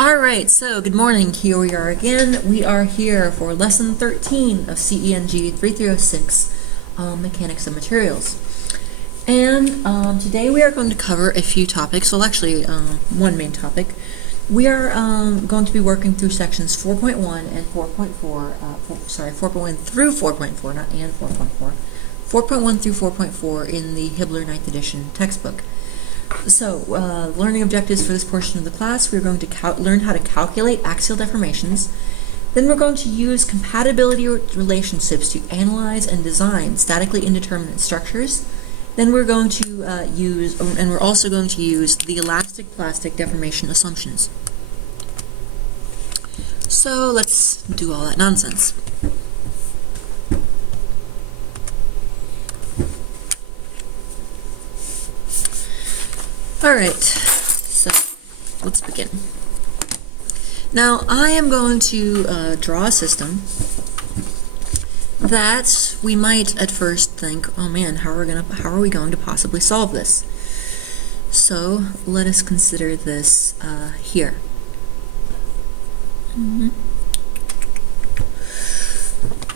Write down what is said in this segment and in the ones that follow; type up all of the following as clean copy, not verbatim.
Alright, so good morning. Here we are again. We are here for lesson 13 of CENG 3306, Mechanics of Materials. And today we are going to cover a few topics, well actually one main topic. We are going to be working through sections 4.1 and 4.4, 4.1 through 4.4, not and 4.4. 4.1 through 4.4 in the Hibbler 9th edition textbook. So, learning objectives for this portion of the class, we're going to learn how to calculate axial deformations. Then we're going to use compatibility relationships to analyze and design statically indeterminate structures. Then we're going to we're also going to use the elastic plastic deformation assumptions. So, let's do all that nonsense. Alright, so let's begin. Now I am going to draw a system that we might at first think, oh man, how are we going to possibly solve this? So let us consider this here.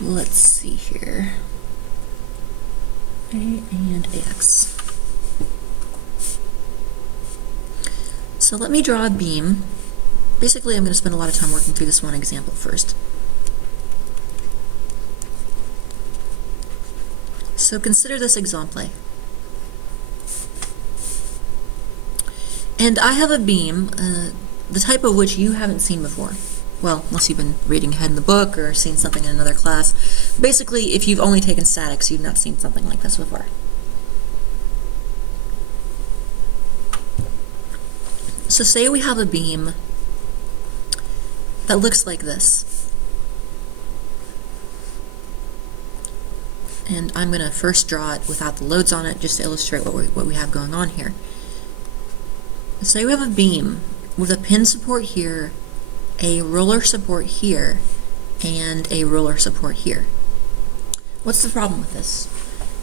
Let's see here. A and AX. So let me draw a beam. Basically, I'm going to spend a lot of time working through this one example first. So consider this example. And I have a beam, the type of which you haven't seen before. Well, unless you've been reading ahead in the book or seen something in another class. Basically, if you've only taken statics, you've not seen something like this before. So say we have a beam that looks like this. And I'm going to first draw it without the loads on it just to illustrate what we have going on here. Say we have a beam with a pin support here, a roller support here, and a roller support here. What's the problem with this?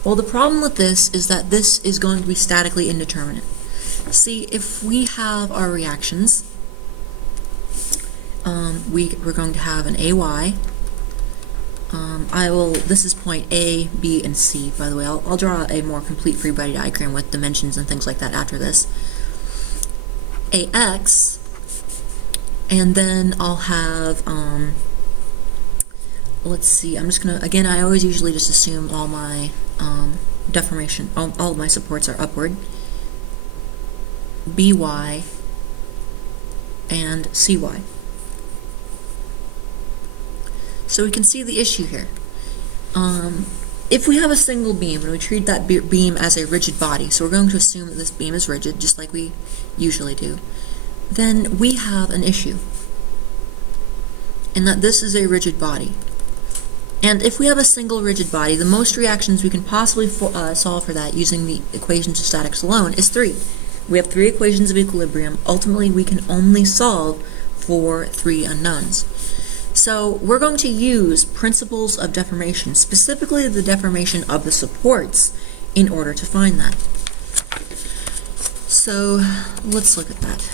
Well, the problem with this is that this is going to be statically indeterminate. See, if we have our reactions, we're going to have an AY. This is point A, B, and C, by the way. I'll draw a more complete free body diagram with dimensions and things like that after this. AX, and then I'll have, let's see, I'm just going to, again, I always usually just assume all my deformation, all of my supports are upward. BY and CY. So we can see the issue here. If we have a single beam and we treat that beam as a rigid body, so we're going to assume that this beam is rigid, just like we usually do, then we have an issue, and that this is a rigid body. And if we have a single rigid body, the most reactions we can possibly solve for that using the equations of statics alone is 3. We have 3 equations of equilibrium. Ultimately, we can only solve for 3 unknowns. So we're going to use principles of deformation, specifically the deformation of the supports, in order to find that. So let's look at that.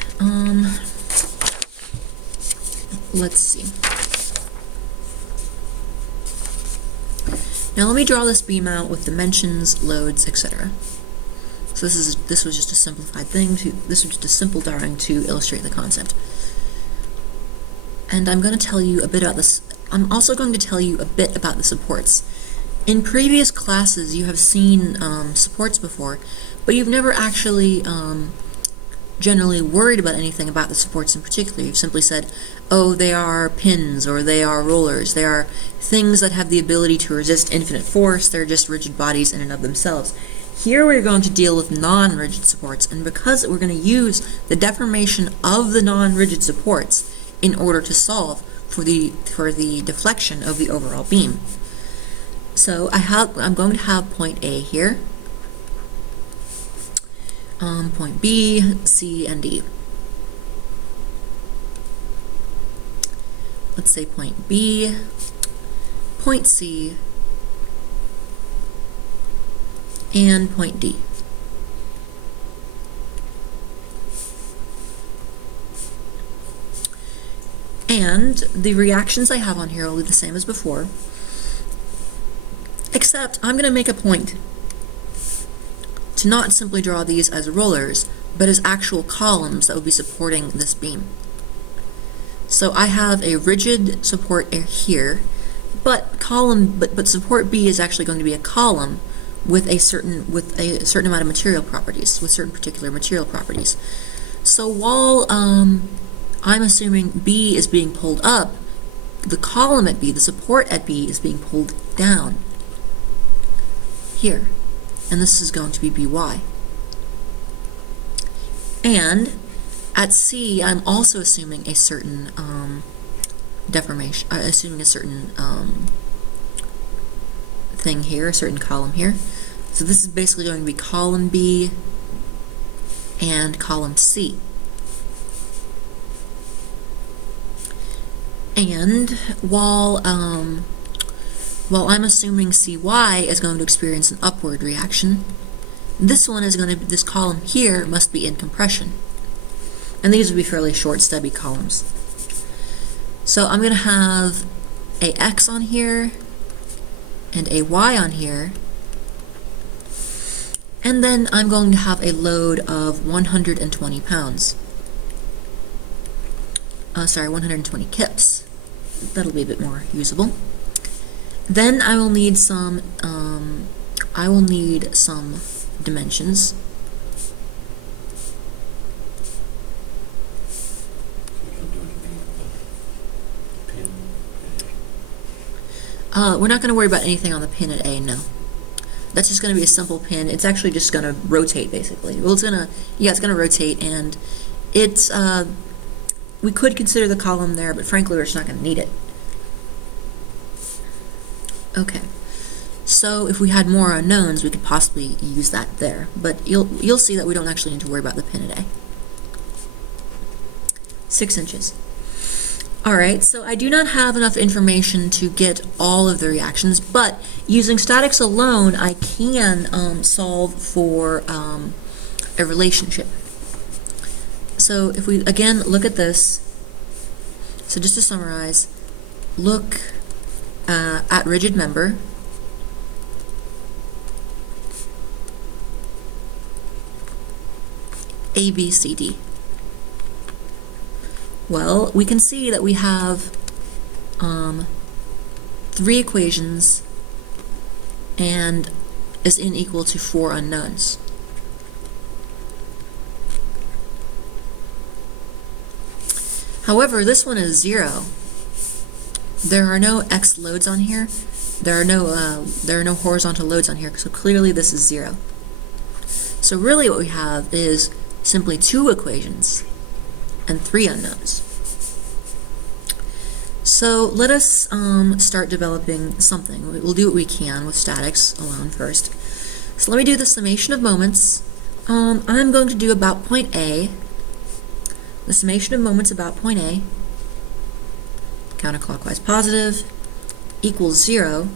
Let's see. Now let me draw this beam out with dimensions, loads, etc. So this was just a simplified thing. This was just a simple drawing to illustrate the concept. And I'm going to tell you a bit about this. I'm also going to tell you a bit about the supports. In previous classes, you have seen supports before, but you've never actually generally worried about anything about the supports in particular. You've simply said, oh, they are pins, or they are rollers. They are things that have the ability to resist infinite force. They're just rigid bodies in and of themselves. Here we're going to deal with non-rigid supports, and because we're going to use the deformation of the non-rigid supports in order to solve for the deflection of the overall beam. So I'm going to have point A here, point B, C, and D. Let's say point B, point C, and point D. And the reactions I have on here will be the same as before, except I'm going to make a point to not simply draw these as rollers, but as actual columns that would be supporting this beam. So I have a rigid support here, but support B is actually going to be a column with a certain amount of material properties, with certain particular material properties. So while I'm assuming B is being pulled up, the column at B, the support at B, is being pulled down here, and this is going to be BY. And at C, I'm also assuming a certain deformation, assuming a certain thing here, a certain column here. So this is basically going to be column B and column C. And while I'm assuming CY is going to experience an upward reaction, this column here must be in compression. And these would be fairly short, stubby columns. So I'm going to have a X on here and a Y on here, and then I'm going to have a load of 120 pounds. 120 kips. That'll be a bit more usable. Then I will need some dimensions. We're not going to worry about anything on the pin at A, no. That's just going to be a simple pin. It's actually just going to rotate, basically. Well, it's going to rotate, and it's, we could consider the column there, but frankly, we're just not going to need it. Okay. So if we had more unknowns, we could possibly use that there, but you'll see that we don't actually need to worry about the pin at A. 6 inches. Alright, so I do not have enough information to get all of the reactions, but using statics alone, I can solve for a relationship. So if we, again, look at this, so just to summarize, look at rigid member, A, B, C, D. Well, we can see that we have 3 equations and is n equal to 4 unknowns. However, this one is 0. There are no x loads on here. There are no horizontal loads on here, so clearly this is 0. So really what we have is simply 2 equations and 3 unknowns. So let us start developing something. We'll do what we can with statics alone first. So let me do the summation of moments. I'm going to do about point A. The summation of moments about point A, counterclockwise positive, equals 0,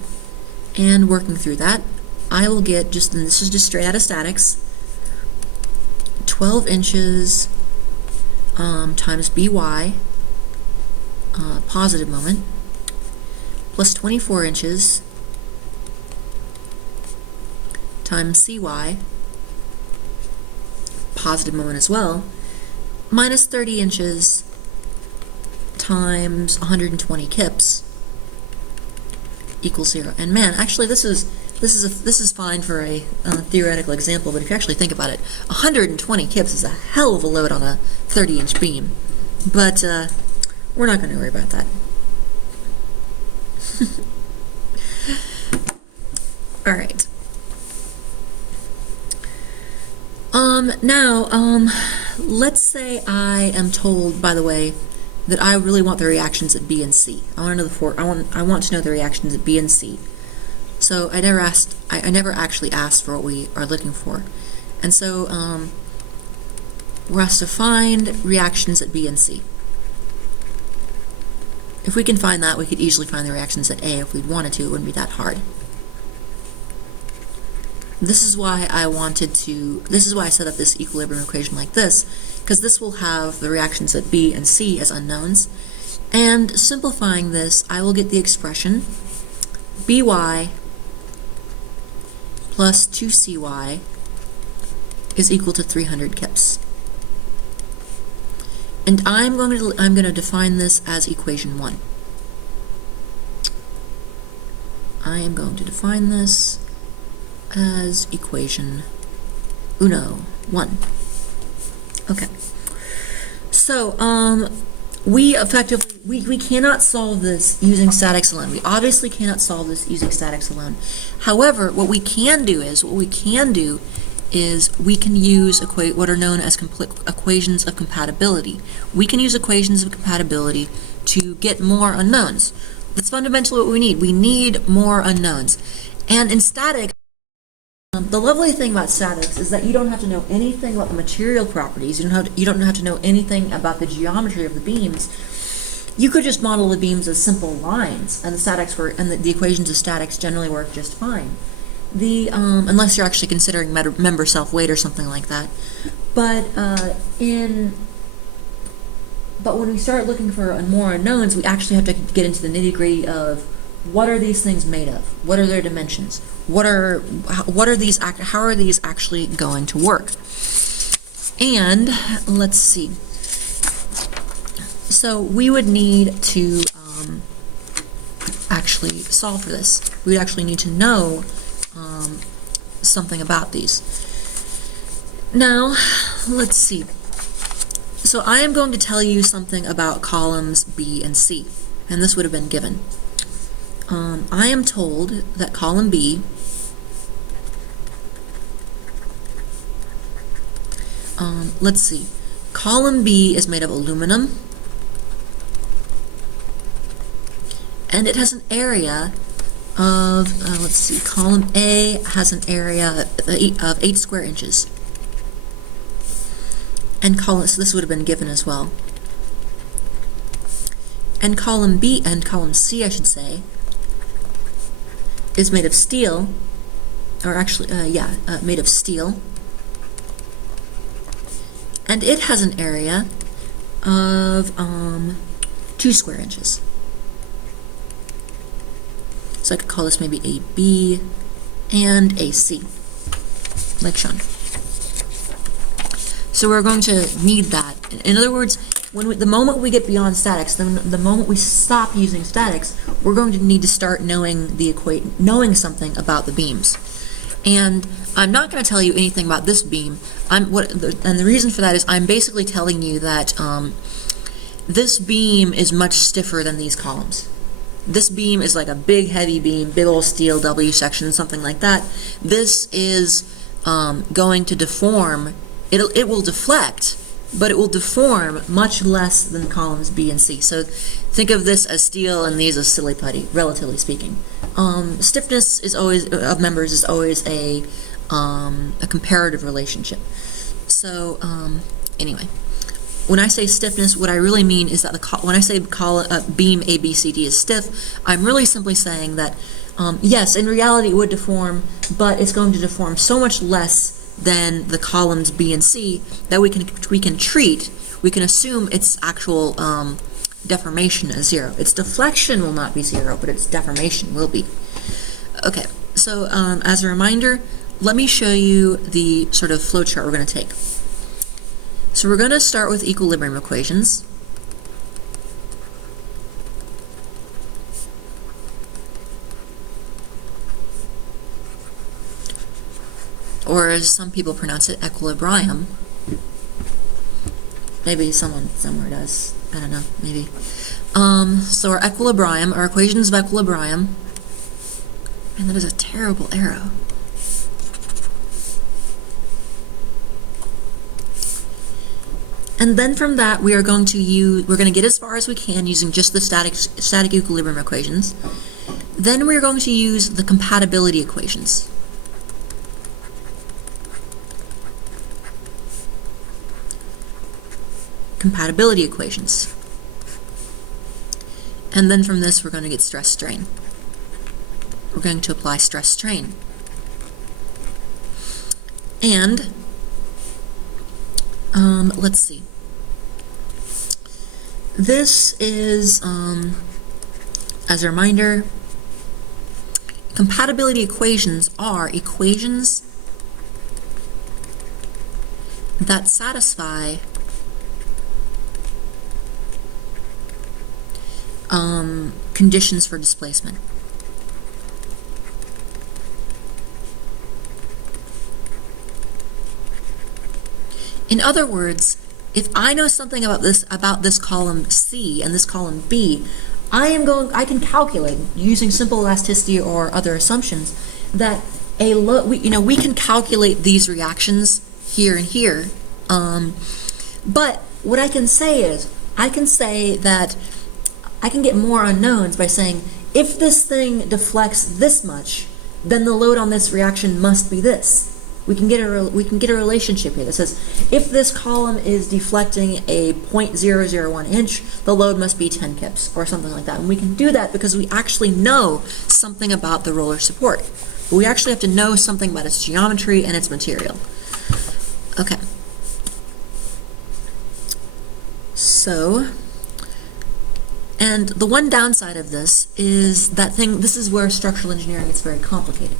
and working through that, I will get and this is just straight out of statics, 12 inches times BY, positive moment, plus 24 inches times CY, positive moment as well, minus 30 inches times 120 kips equals 0. And man, actually this is fine for a theoretical example, but if you actually think about it, 120 kips is a hell of a load on a 30-inch beam. But we're not going to worry about that. All right. Now, let's say I am told, by the way, that I really want the reactions at B and C. I want to know the reactions at B and C. So I never actually asked for what we are looking for, and so we're asked to find reactions at B and C. If we can find that, we could easily find the reactions at A if we wanted to. It wouldn't be that hard. This is why I set up this equilibrium equation like this, because this will have the reactions at B and C as unknowns, And simplifying this, I will get the expression by plus 2cy is equal to 300 kips. And I'm going to define this as equation 1. I am going to define this as equation 1. Okay. So, we effectively, we cannot solve this using statics alone. We obviously cannot solve this using statics alone. However, what we can do is we can use what are known as equations of compatibility. We can use equations of compatibility to get more unknowns. That's fundamentally what we need. We need more unknowns. And in statics, the lovely thing about statics is that you don't have to know anything about the material properties. You don't have to know anything about the geometry of the beams. You could just model the beams as simple lines, and the equations of statics generally work just fine. Unless you're actually considering member self-weight or something like that. But when we start looking for more unknowns, we actually have to get into the nitty-gritty of what are these things made of? What are their dimensions? How are these actually going to work? And let's see. So we would need to actually solve for this. We would actually need to know something about these. Now, let's see. So I am going to tell you something about columns B and C, and this would have been given. I am told that column B let's see. Column B is made of aluminum, and it has an area of, let's see, column A has an area of 8 square inches. And so this would have been given as well. And column C, I should say, is made of steel, or actually, made of steel. And it has an area of 2 square inches. So I could call this maybe a B and a C, like shown. So we're going to need that. In other words, the moment we get beyond statics, the moment we stop using statics, we're going to need to start knowing something about the beams. And I'm not going to tell you anything about this beam. And the reason for that is I'm basically telling you that this beam is much stiffer than these columns. This beam is like a big, heavy beam, big old steel W section, something like that. This is going to deform. It will deflect, but it will deform much less than columns B and C. So think of this as steel and these as silly putty, relatively speaking. Stiffness of members is always a comparative relationship. So anyway, when I say stiffness, what I really mean is that when I say beam A, B, C, D is stiff, I'm really simply saying that yes, in reality it would deform, but it's going to deform so much less than the columns B and C that we can assume its actual deformation is 0. Its deflection will not be 0, but its deformation will be. Okay, so as a reminder, let me show you the sort of flow chart we're going to take. So we're going to start with equilibrium equations. Or as some people pronounce it, equilibrium. Maybe someone somewhere does. I don't know, maybe. So our equilibrium, our equations of equilibrium, and that is a terrible arrow. And then from that, we're going to get as far as we can using just the static equilibrium equations. Then we're going to use the compatibility equations. Compatibility equations. And then from this, we're going to get stress-strain. We're going to apply stress-strain. And let's see. this is, as a reminder, compatibility equations are equations that satisfy conditions for displacement. In other words, if I know something about this column C and this column B, I can calculate using simple elasticity or other assumptions that we can calculate these reactions here and here. But what I can say is I can say that I can get more unknowns by saying if this thing deflects this much, then the load on this reaction must be this. We can get a relationship here that says if this column is deflecting a 0.001 inch, the load must be 10 kips or something like that. And we can do that because we actually know something about the roller support. We actually have to know something about its geometry and its material. Okay. So, and the one downside of this is this is where structural engineering gets very complicated.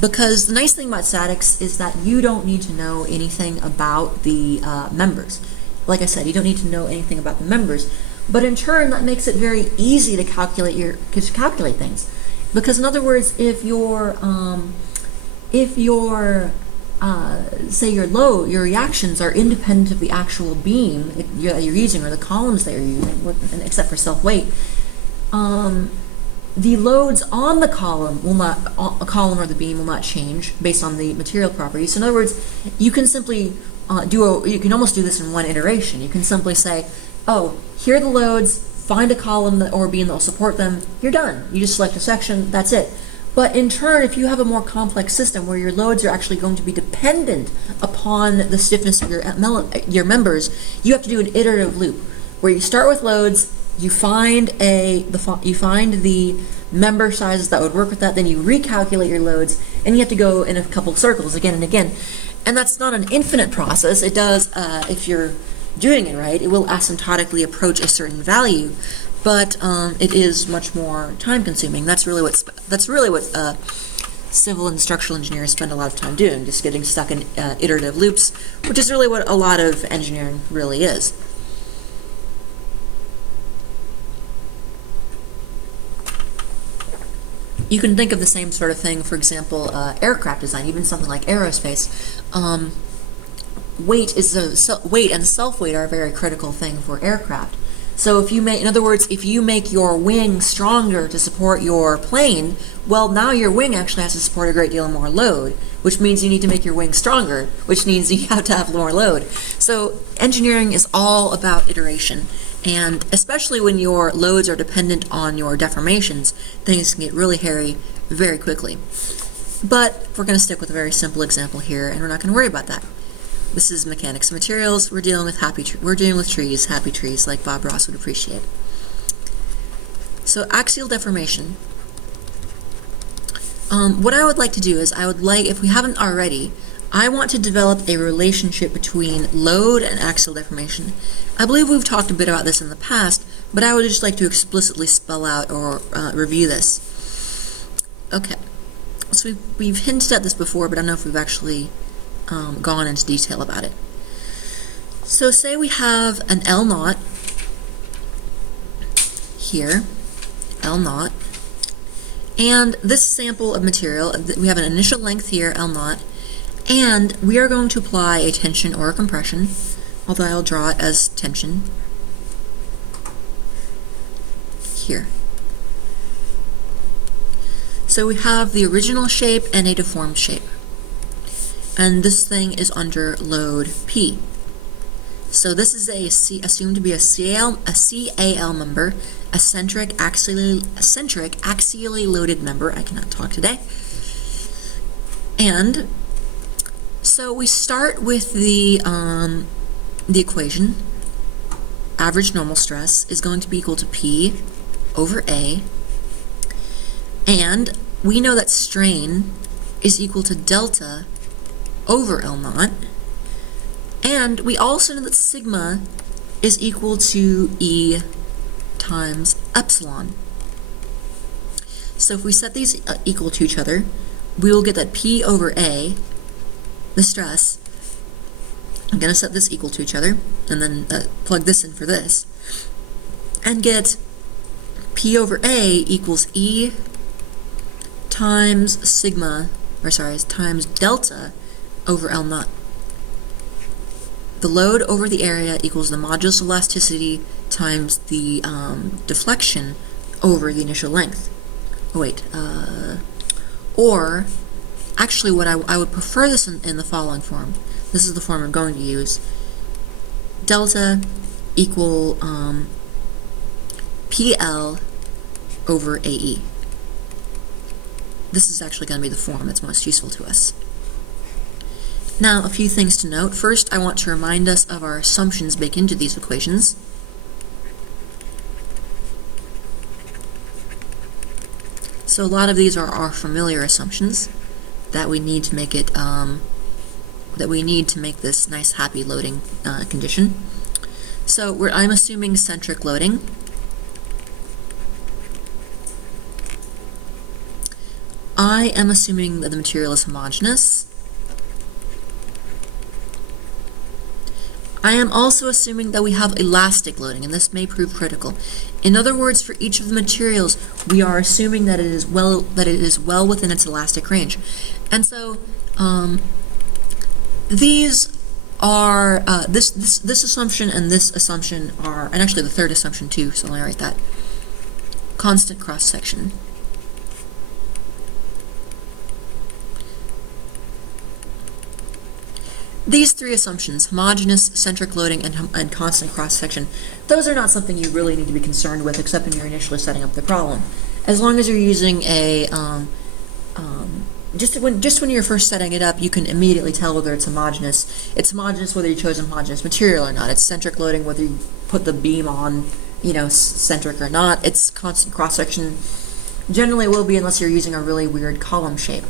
Because the nice thing about statics is that you don't need to know anything about the members. Like I said, you don't need to know anything about the members, but in turn that makes it very easy to calculate things. Because in other words, if your say your reactions are independent of the actual beam that you're using or the columns that you're using, except for self-weight, the loads on the column a column or the beam will not change based on the material properties. So in other words, you can simply you can almost do this in one iteration. You can simply say, oh, here are the loads, find a column or beam that will support them, you're done. You just select a section, that's it. But in turn, if you have a more complex system where your loads are actually going to be dependent upon the stiffness of your members, you have to do an iterative loop where you start with loads, you find the member sizes that would work with that, then you recalculate your loads, and you have to go in a couple circles again and again. And that's not an infinite process. It does, if you're doing it right, it will asymptotically approach a certain value, but it is much more time consuming. That's really what civil and structural engineers spend a lot of time doing, just getting stuck in iterative loops, which is really what a lot of engineering really is. You can think of the same sort of thing, for example, aircraft design, even something like aerospace. Weight and self-weight are a very critical thing for aircraft. So in other words, if you make your wing stronger to support your plane, well, now your wing actually has to support a great deal more load, which means you need to make your wing stronger, which means you have to have more load. So engineering is all about iteration. And especially when your loads are dependent on your deformations, things can get really hairy very quickly. But we're going to stick with a very simple example here, and we're not going to worry about that. This is mechanics and materials. We're dealing with trees, happy trees, like Bob Ross would appreciate. So axial deformation. What I would like to do is if we haven't already, I want to develop a relationship between load and axial deformation. I believe we've talked a bit about this in the past, but I would just like to explicitly spell out or review this. Okay, so we've hinted at this before, but I don't know if we've actually gone into detail about it. So say we have an L naught here, L naught, and this sample of material, we have an initial length here, L naught, and we are going to apply a tension or a compression, although I'll draw it as tension here. So we have the original shape and a deformed shape. And this thing is under load P. So this is assumed to be a CAL member, eccentric axially loaded member. I cannot talk today. And so we start with the equation. Average normal stress is going to be equal to P over A. And we know that strain is equal to delta over L naught. And we also know that sigma is equal to E times epsilon. So if we set these equal to each other, we will get that P over A, the stress, I'm going to set this equal to each other, and then plug this in for this, and get P over A equals E times times delta over L naught. The load over the area equals the modulus of elasticity times the deflection over the initial length. Oh wait, or actually what I would prefer this in the following form. This is the form I'm going to use. Delta equal PL over AE. This is actually going to be the form that's most useful to us. Now, a few things to note. First, I want to remind us of our assumptions baked into these equations. So a lot of these are our familiar assumptions that we need to make it this nice happy loading condition. So I'm assuming centric loading. I am assuming that the material is homogeneous. I am also assuming that we have elastic loading, and this may prove critical. In other words, for each of the materials, we are assuming that it is well within its elastic range. And so these are this assumption and this assumption are, and actually the third assumption too, so let me write that. Constant cross section. These three assumptions, homogeneous, centric loading, and constant cross-section, those are not something you really need to be concerned with except when you're initially setting up the problem. As long as you're using a, just when you're first setting it up, you can immediately tell whether it's homogeneous. It's homogeneous whether you chose a homogeneous material or not. It's centric loading whether you put the beam on, centric or not. It's constant cross-section. Generally it will be unless you're using a really weird column shape.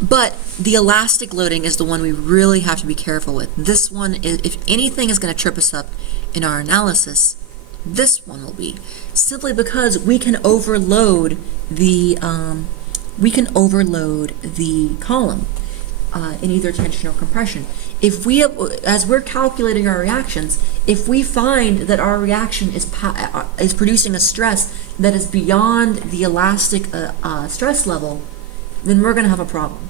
But the elastic loading is the one we really have to be careful with. This one, if anything is going to trip us up in our analysis, this one will be. Simply because we can overload the column in either tension or compression. If we, as we're calculating our reactions, if we find that our reaction is producing a stress that is beyond the elastic stress level, then we're going to have a problem.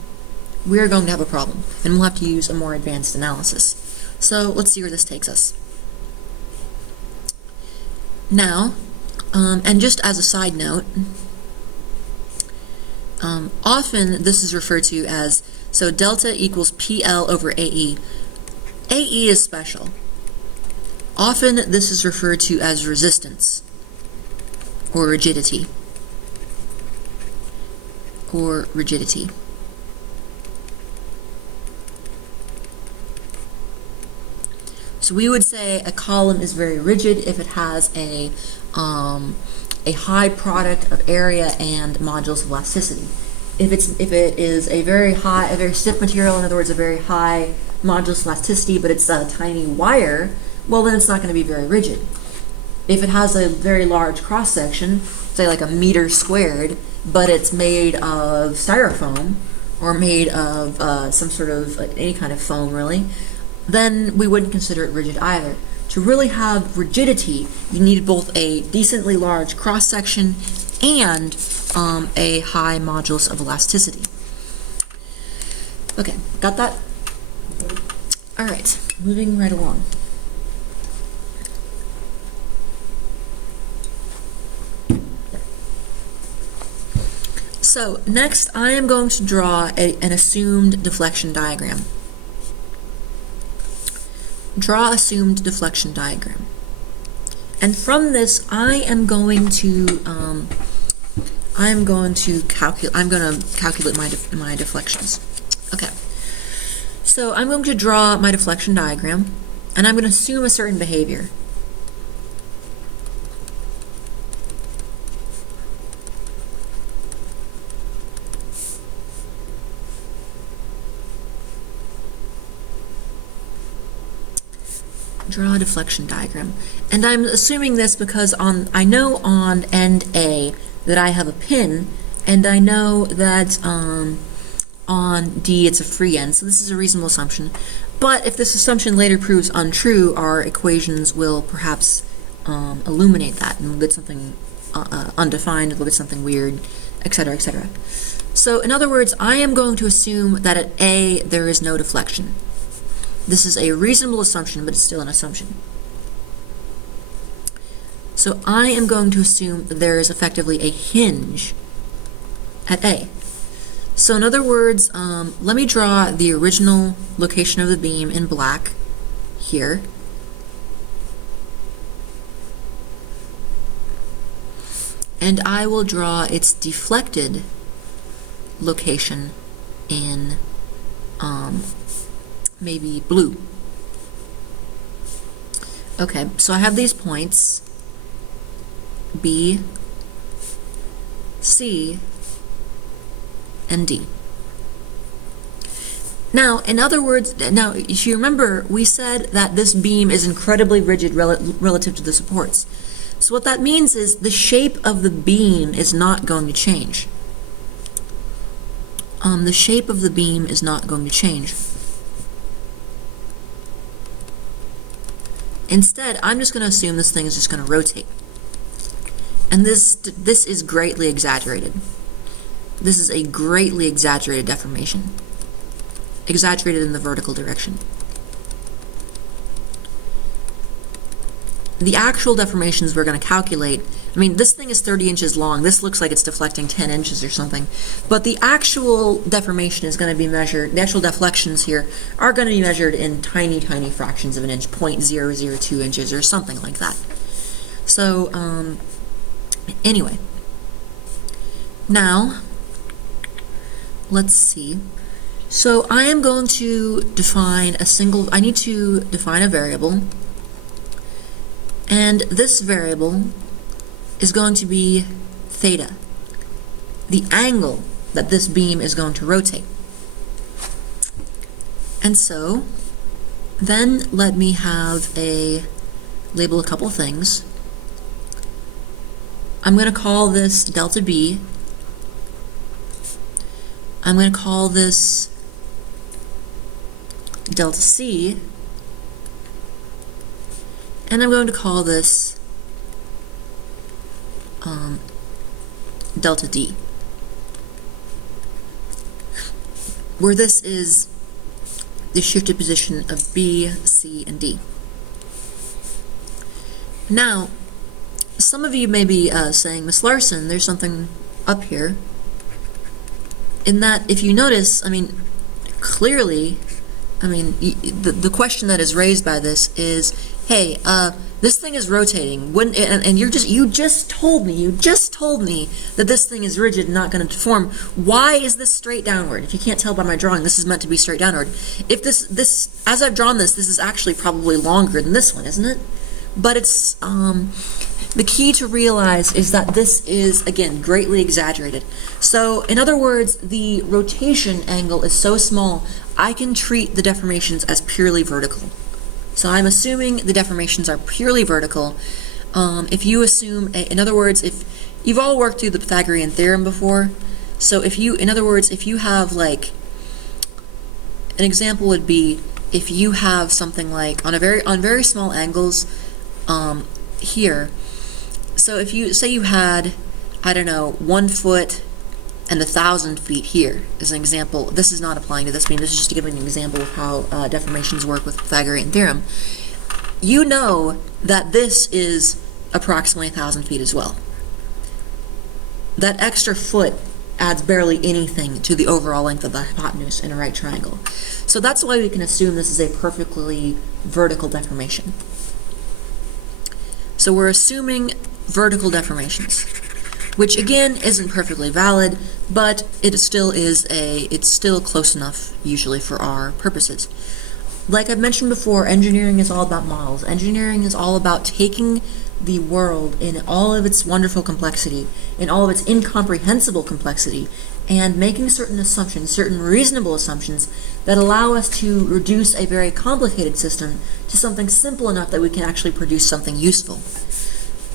We're going to have a problem, and we'll have to use a more advanced analysis. So let's see where this takes us. Now, and just as a side note, often this is referred to as, so delta equals PL over AE. AE is special. Often this is referred to as resistance, or rigidity. So we would say a column is very rigid if it has a high product of area and modulus of elasticity. If it is a very stiff material, in other words, a very high modulus of elasticity, but it's a tiny wire, well then it's not going to be very rigid. If it has a very large cross section, say like a meter squared, but it's made of styrofoam or made of some sort of any kind of foam really, then we wouldn't consider it rigid either. To really have rigidity, you need both a decently large cross section and a high modulus of elasticity. Okay, got that? All right, moving right along. So next I am going to draw an assumed deflection diagram. Draw assumed deflection diagram. And from this I am going to calculate my deflections. Okay. So I'm going to draw my deflection diagram and I'm going to assume a certain behavior. draw a deflection diagram. And I'm assuming this because I know on end A that I have a pin, and I know that on D it's a free end, so this is a reasonable assumption. But if this assumption later proves untrue, our equations will perhaps illuminate that, and we'll get something undefined, we'll get something weird, etc., etc. So in other words, I am going to assume that at A there is no deflection. This is a reasonable assumption, but it's still an assumption. So I am going to assume that there is effectively a hinge at A. So in other words, let me draw the original location of the beam in black here. And I will draw its deflected location in maybe blue. Okay, so I have these points B, C, and D. Now, in other words, now if you remember, we said that this beam is incredibly rigid relative to the supports. So what that means is the shape of the beam is not going to change. The shape of the beam is not going to change. Instead, I'm just going to assume this thing is just going to rotate. And this is greatly exaggerated. This is a greatly exaggerated deformation. Exaggerated in the vertical direction. The actual deformations we're going to calculate, I mean, this thing is 30 inches long. This looks like it's deflecting 10 inches or something. But the actual deformation is going to be measured, the actual deflections here are going to be measured in tiny, tiny fractions of an inch, 0.002 inches or something like that. So, anyway. Now, let's see. So I am going to define I need to define a variable. And this variable is going to be theta, the angle that this beam is going to rotate. And so, then let me label a couple things. I'm going to call this delta B. I'm going to call this delta C. And I'm going to call this delta D, where this is the shifted position of B, C, and D. Now, some of you may be saying, Miss Larson, there's something up here. In that, if you notice, I mean, clearly, I mean, the question that is raised by this is, hey, this thing is rotating. And you just told me that this thing is rigid and not going to deform. Why is this straight downward? If you can't tell by my drawing, this is meant to be straight downward. If this as I've drawn this is actually probably longer than this one, isn't it? But it's the key to realize is that this is, again, greatly exaggerated. So, in other words, the rotation angle is so small, I can treat the deformations as purely vertical. So I'm assuming the deformations are purely vertical. If you assume, in other words, if you've all worked through the Pythagorean theorem before, so if you, in other words, if you have like, an example would be if you have something like on very small angles here. So if you say you had, I don't know, 1 foot and 1,000 feet here as an example. This is not applying to this beam. This is just to give an example of how deformations work with Pythagorean theorem. You know that this is approximately 1,000 feet as well. That extra foot adds barely anything to the overall length of the hypotenuse in a right triangle. So that's why we can assume this is a perfectly vertical deformation. So we're assuming vertical deformations, which again isn't perfectly valid, but it still is it's still close enough usually for our purposes. Like I've mentioned before, engineering is all about models. Engineering is all about taking the world in all of its wonderful complexity, in all of its incomprehensible complexity, and making certain assumptions, certain reasonable assumptions, that allow us to reduce a very complicated system to something simple enough that we can actually produce something useful.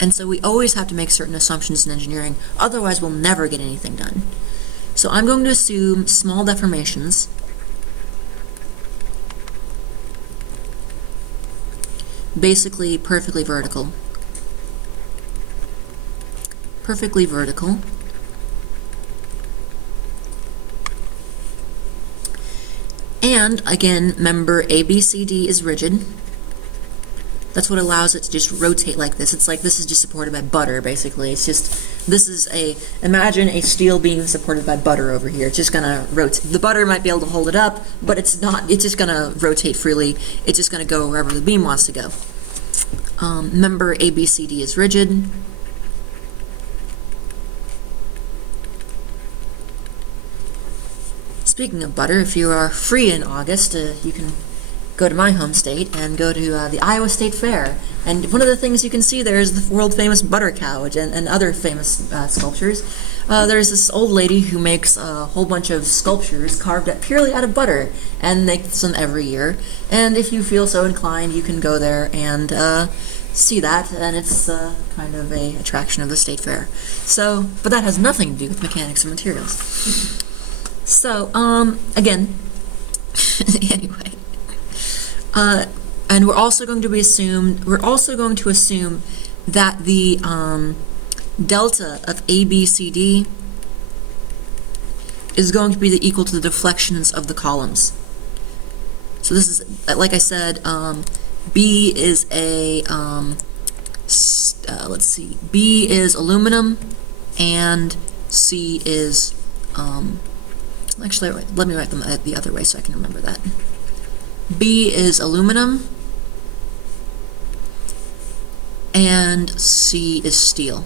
And so we always have to make certain assumptions in engineering, otherwise we'll never get anything done. So I'm going to assume small deformations, basically perfectly vertical. Perfectly vertical. And again, remember ABCD is rigid. That's what allows it to just rotate like this. It's like this is just supported by butter, basically. It's just, this is imagine a steel beam supported by butter over here. It's just gonna rotate. The butter might be able to hold it up, but it's not, it's just gonna rotate freely. It's just gonna go wherever the beam wants to go. Remember ABCD is rigid. Speaking of butter, if you are free in August, you can go to my home state and go to the Iowa State Fair. And one of the things you can see there is the world-famous butter cow and other famous sculptures. There's this old lady who makes a whole bunch of sculptures carved purely out of butter and makes them every year. And if you feel so inclined, you can go there and see that, and it's kind of a attraction of the State Fair. So, but that has nothing to do with mechanics and materials. So, again, anyway. And we're also going to assume that the delta of ABCD is going to be equal to the deflections of the columns. So this is, like I said, B is a let's see, B is aluminum, and C is actually, let me write them the other way so I can remember that. B is aluminum, and C is steel.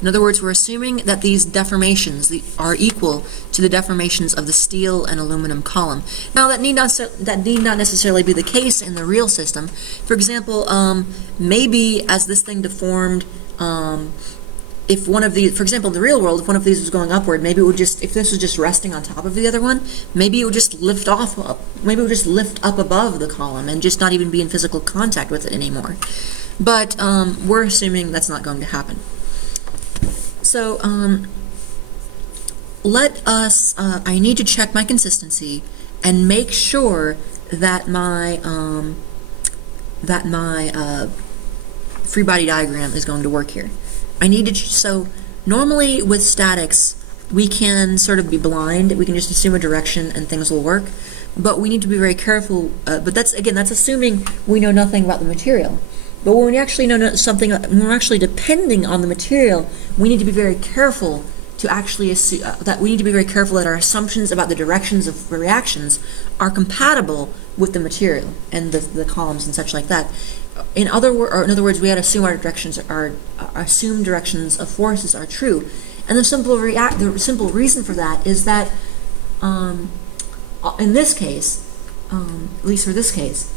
In other words, we're assuming that these deformations are equal to the deformations of the steel and aluminum column. Now, that need not necessarily be the case in the real system. For example, maybe as this thing deformed, if one of these, for example, in the real world, if one of these was going upward, maybe it would just, if this was just resting on top of the other one, maybe it would just lift off, maybe it would just lift up above the column and just not even be in physical contact with it anymore. But we're assuming that's not going to happen. So let us, I need to check my consistency and make sure that my free body diagram is going to work here. I need to, so normally with statics, we can sort of be blind. We can just assume a direction and things will work. But we need to be very careful. But that's, again, that's assuming we know nothing about the material. But when we actually know something, when we're actually depending on the material, we need to be very careful to actually assume that we need to be very careful that our assumptions about the directions of reactions are compatible with the material and the columns and such like that. In other words, we had to assume our assumed directions of forces are true, and the simple reason for that is that in this case, at least for this case,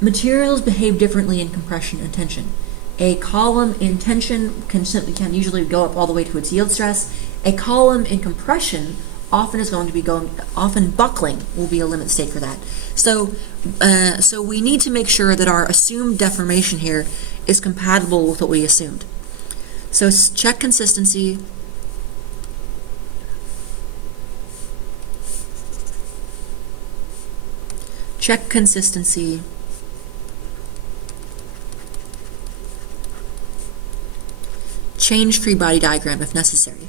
materials behave differently in compression and tension. A column in tension can usually go up all the way to its yield stress. A column in compression often buckling will be a limit state for that. So we need to make sure that our assumed deformation here is compatible with what we assumed. So check consistency. Check consistency. Change free body diagram if necessary.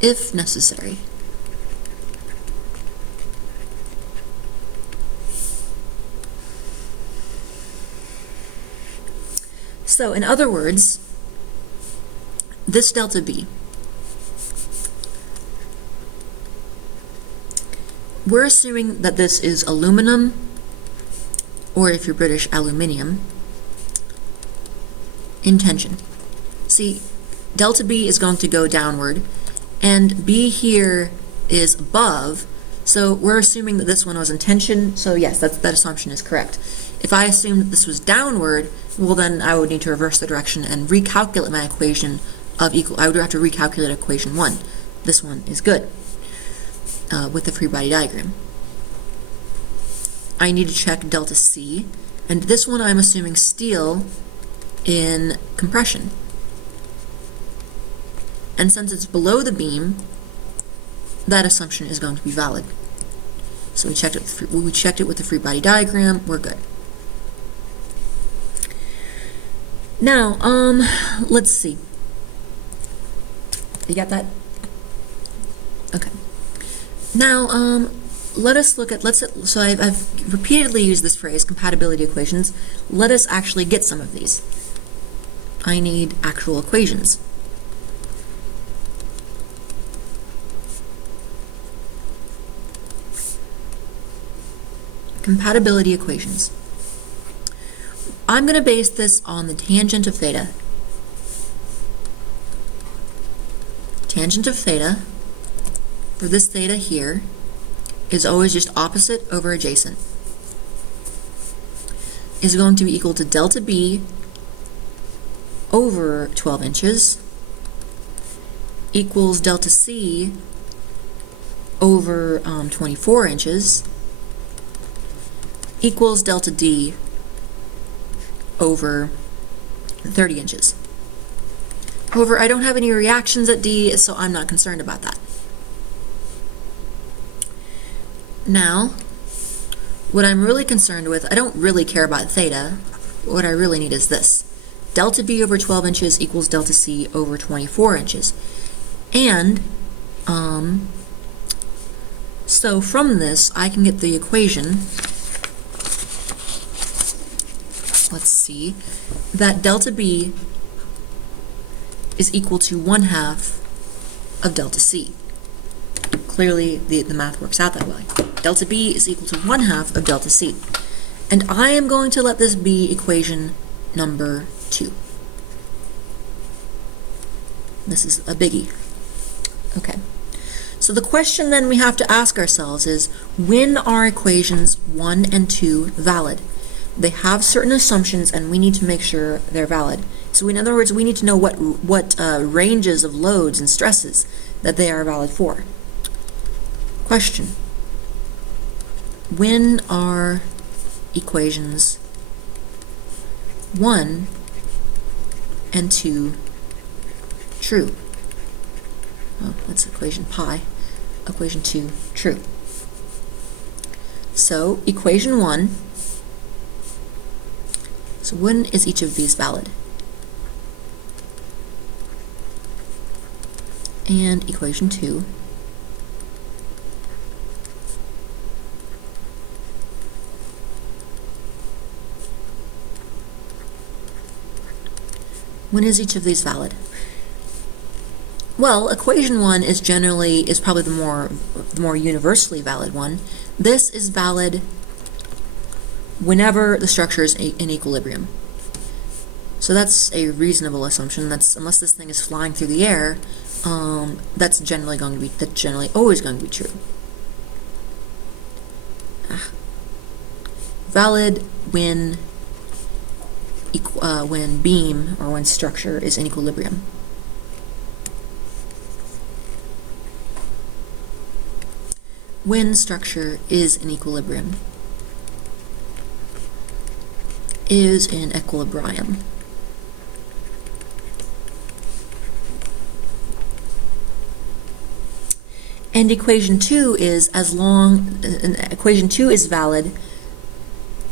If necessary. So, in other words, this delta B, we're assuming that this is aluminum, or if you're British, aluminium, in tension. See, delta B is going to go downward, and B here is above, so we're assuming that this one was in tension, so yes, that assumption is correct. If I assumed that this was downward, well then I would need to reverse the direction and recalculate my equation of equal, I would have to recalculate equation 1. This one is good with the free body diagram. I need to check delta C, and this one I'm assuming steel in compression. And since it's below the beam, that assumption is going to be valid. So we checked it with the free body diagram, we're good. Now, let's see. You got that? Okay. Now, let us look at, so I've repeatedly used this phrase, compatibility equations. Let us actually get some of these. I need actual equations. Compatibility equations. I'm going to base this on the tangent of theta. Tangent of theta, for this theta here, is always just opposite over adjacent. Is going to be equal to delta B over 12 inches equals delta C over 24 inches equals delta D over 30 inches. However, I don't have any reactions at D, so I'm not concerned about that. Now, what I'm really concerned with, I don't really care about theta. What I really need is this. Delta B over 12 inches equals delta C over 24 inches. And, so from this, I can get the equation, let's see, that delta B is equal to 1/2 of delta C. Clearly, the math works out that way. Delta B is equal to 1/2 of delta C. And I am going to let this be equation number 2. This is a biggie. Okay. So the question then we have to ask ourselves is, when are equations 1 and 2 valid? They have certain assumptions and we need to make sure they're valid. So in other words, we need to know what ranges of loads and stresses that they are valid for. Question: when are equations 1 and 2 true? Oh, that's equation pi. Equation 2 true. So equation 1, so when is each of these valid? And equation 2. When is each of these valid? Well, equation 1 is probably the more universally valid one. This is valid whenever the structure is in equilibrium. So that's a reasonable assumption. That's, unless this thing is flying through the air, that's generally always going to be true. Valid when beam or when structure is in equilibrium. When structure is in equilibrium. Is in equilibrium. And equation 2 is equation 2 is valid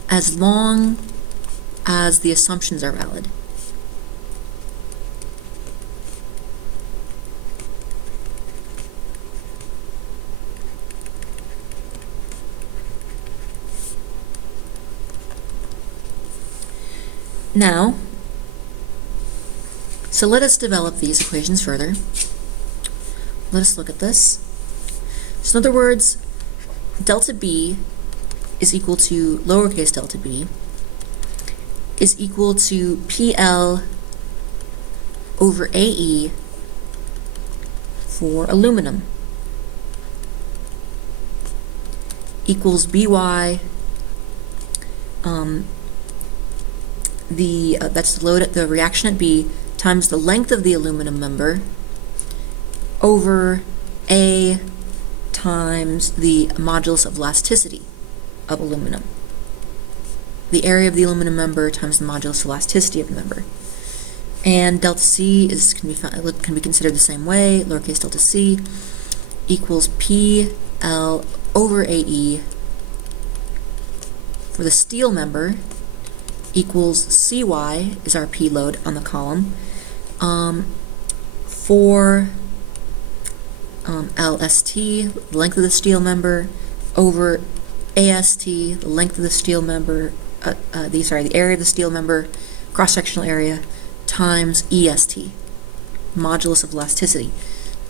as long as the assumptions are valid. Now, so let us develop these equations further. Let us look at this. So in other words, delta B is equal to lowercase delta b is equal to PL over AE for aluminum equals BY that's the load at the reaction at B times the length of the aluminum member over A times the modulus of elasticity of aluminum. The area of the aluminum member times the modulus of elasticity of the member. And delta C can be considered the same way, lowercase delta c equals PL over AE for the steel member equals CY is our P load on the column, for LST, the length of the steel member, over AST, the length of the steel member, the area of the steel member, cross-sectional area, times EST, modulus of elasticity.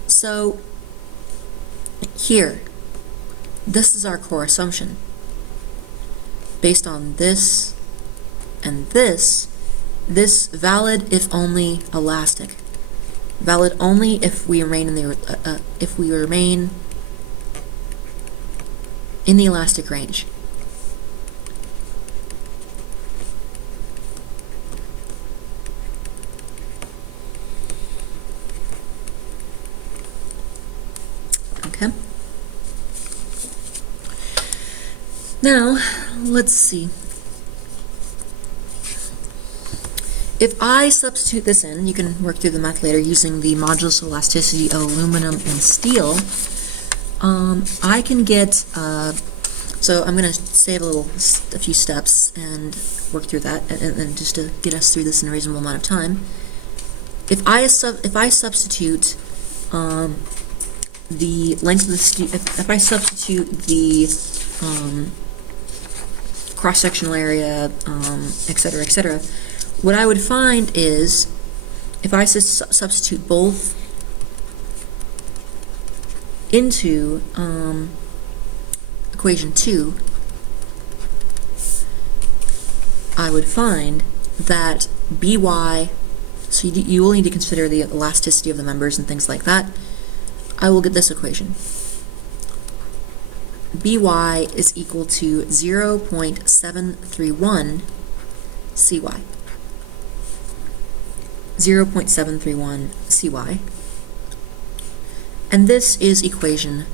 So here, this is our core assumption. Based on this and this valid if only elastic. Valid only if we remain in the elastic range. Okay. Now, let's see. If I substitute this in, you can work through the math later using the modulus of elasticity of aluminum and steel, I can get, so I'm going to save a few steps and work through that, and just to get us through this in a reasonable amount of time. If I substitute the length of the steel, if I substitute the cross-sectional area, et cetera, what I would find is, if I substitute both into equation 2, I would find that By, so you will need to consider the elasticity of the members and things like that. I will get this equation. By is equal to 0.731 Cy. 0.731 Cy. And this is equation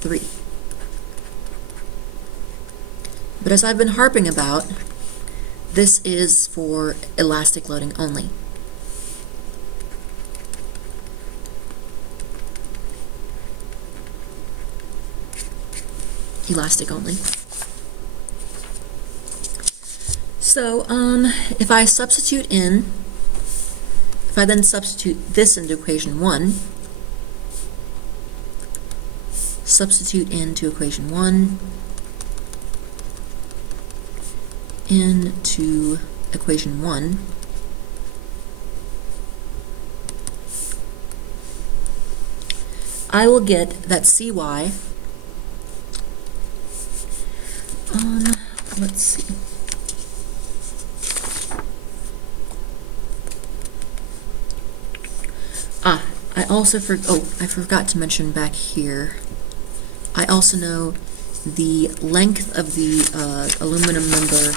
3. But as I've been harping about, this is for elastic loading only. Elastic only. So, if I then substitute this into equation 1, substitute into equation 1, into equation 1, I will get that Cy, let's see. I also I forgot to mention back here, I also know the length of the aluminum member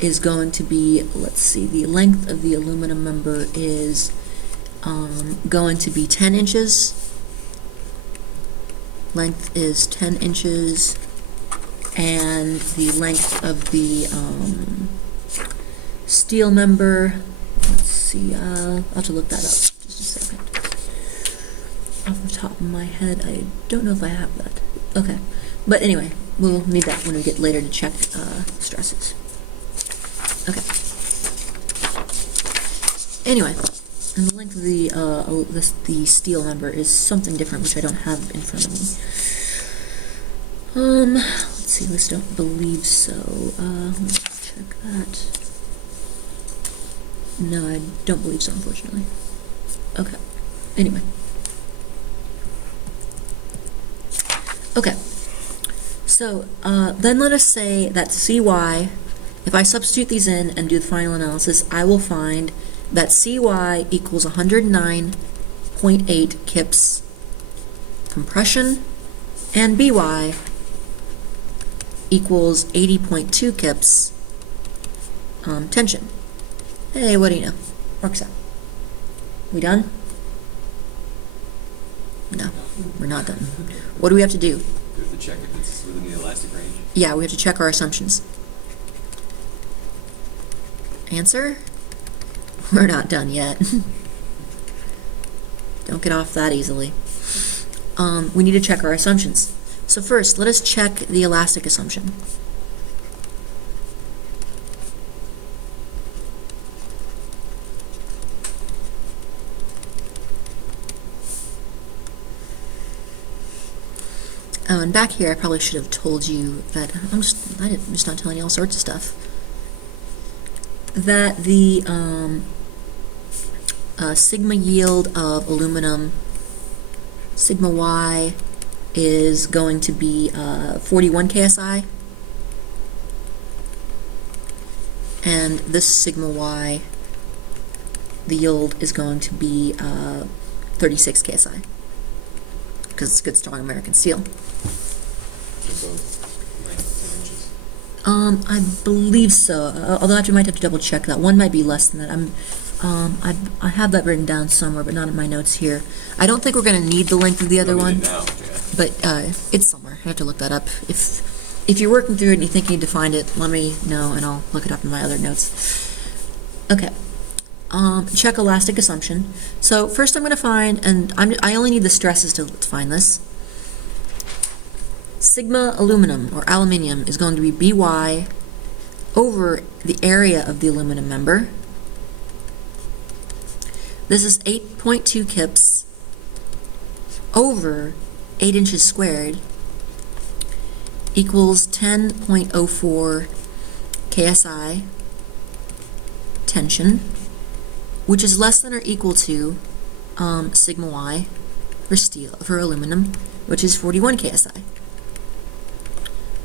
is going to be, let's see, the length of the aluminum member is going to be 10 inches. Length is 10 inches, and the length of the steel member, let's see, I'll have to look that up just a second. Off the top of my head, I don't know if I have that. Okay, but anyway, we'll need that when we get later to check stresses. Okay. Anyway, and the length of the steel member is something different, which I don't have in front of me. Let's see, I don't believe so. Let's check that. No, I don't believe so, unfortunately. Okay. Anyway. Okay. So, then let us say that Cy, if I substitute these in and do the final analysis, I will find that Cy equals 109.8 kips compression, and By equals 80.2 kips tension. Hey, what do you know? Works out. We done? No, we're not done. What do we have to do? We have to check if it's within the elastic range. Yeah, we have to check our assumptions. Answer? We're not done yet. Don't get off that easily. We need to check our assumptions. So first, let us check the elastic assumption. Oh, and back here, I probably should have told you that I'm just not telling you all sorts of stuff. That the sigma yield of aluminum, sigma y, is going to be 41 ksi, and this sigma y, the yield is going to be 36 ksi, because it's good strong American steel. I believe so. Although I might have to double check that. One might be less than that. I have that written down somewhere, but not in my notes here. I don't think we're going to need the length of the other one, but it's somewhere. I have to look that up. If you're working through it and you think you need to find it, let me know and I'll look it up in my other notes. Okay. Check elastic assumption. So first I'm going to find, and I only need the stresses to find this. Sigma aluminum, or aluminium, is going to be By over the area of the aluminum member. This is 8.2 kips over 8 inches squared equals 10.04 ksi tension, which is less than or equal to sigma y for aluminum, which is 41 ksi.